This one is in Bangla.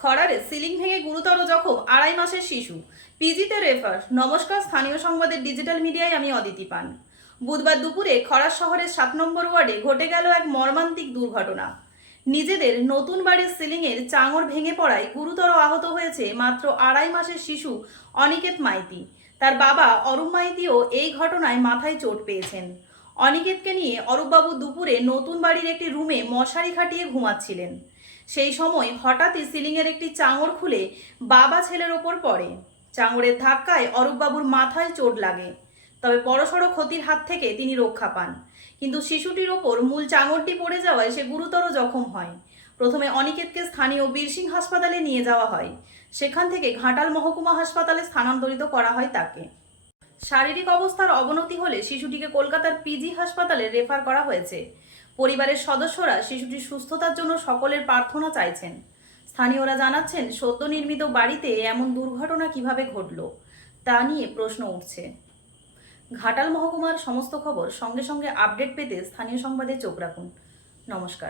খরারে সিলিং ভেঙে গুরুতর জখম আড়াই মাসের শিশু। পিজিতে রেফার, নমস্কার, স্থানীয় সংবাদের ডিজিটাল মিডিয়ায় আমি অদিতি পান। বুধবার দুপুরে খরার শহরের সাত নম্বর ওয়ার্ডে ঘটে গেল এক মর্মান্তিক দুর্ঘটনা। নিজেদের নতুন বাড়ির সিলিংয়ের চাঙড় ভেঙে পড়ায় গুরুতর আহত হয়েছে মাত্র আড়াই মাসের শিশু অনিকেত মাইতি। তার বাবা অরূপ মাইতিও এই ঘটনায় মাথায় চোট পেয়েছেন। অনিকেতকে নিয়ে অরূপবাবু দুপুরে নতুন বাড়ির একটি রুমে মশারি খাটিয়ে ঘুমাচ্ছিলেন। সেই সময় হঠাৎই সিলিংয়ের একটি চাঙড় খুলে বাবা ছেলের ওপর পড়ে। চাঙড়ের ধাক্কায় অরূপবাবুর মাথায় চোট লাগে। তবে বড়সড় ক্ষতির হাত থেকে তিনি রক্ষা পান। কিন্তু শিশুটির ওপর মূল চাঙড়টি পড়ে যাওয়ায় সে গুরুতর জখম হয়। প্রথমে অনিকেতকে স্থানীয় বীরসিং হাসপাতালে নিয়ে যাওয়া হয়। সেখান থেকে ঘাটাল মহকুমা হাসপাতালে স্থানান্তরিত করা হয় তাকে। শারীরিক অবস্থার অবনতি হলে শিশুটিকে কলকাতার পিজি হাসপাতালে রেফার করা হয়েছে। পরিবারের সদস্যরা শিশুটির সুস্থতার জন্য সকলের প্রার্থনা চাইছেন। স্থানীয়রা জানাচ্ছেন সদ্য নির্মিত বাড়িতে এমন দুর্ঘটনা কীভাবে ঘটল, তা নিয়ে প্রশ্ন উঠছে। ঘাটাল মহকুমার সমস্ত খবর সঙ্গে সঙ্গে আপডেট পেতে স্থানীয় সংবাদে চোখ রাখুন। নমস্কার।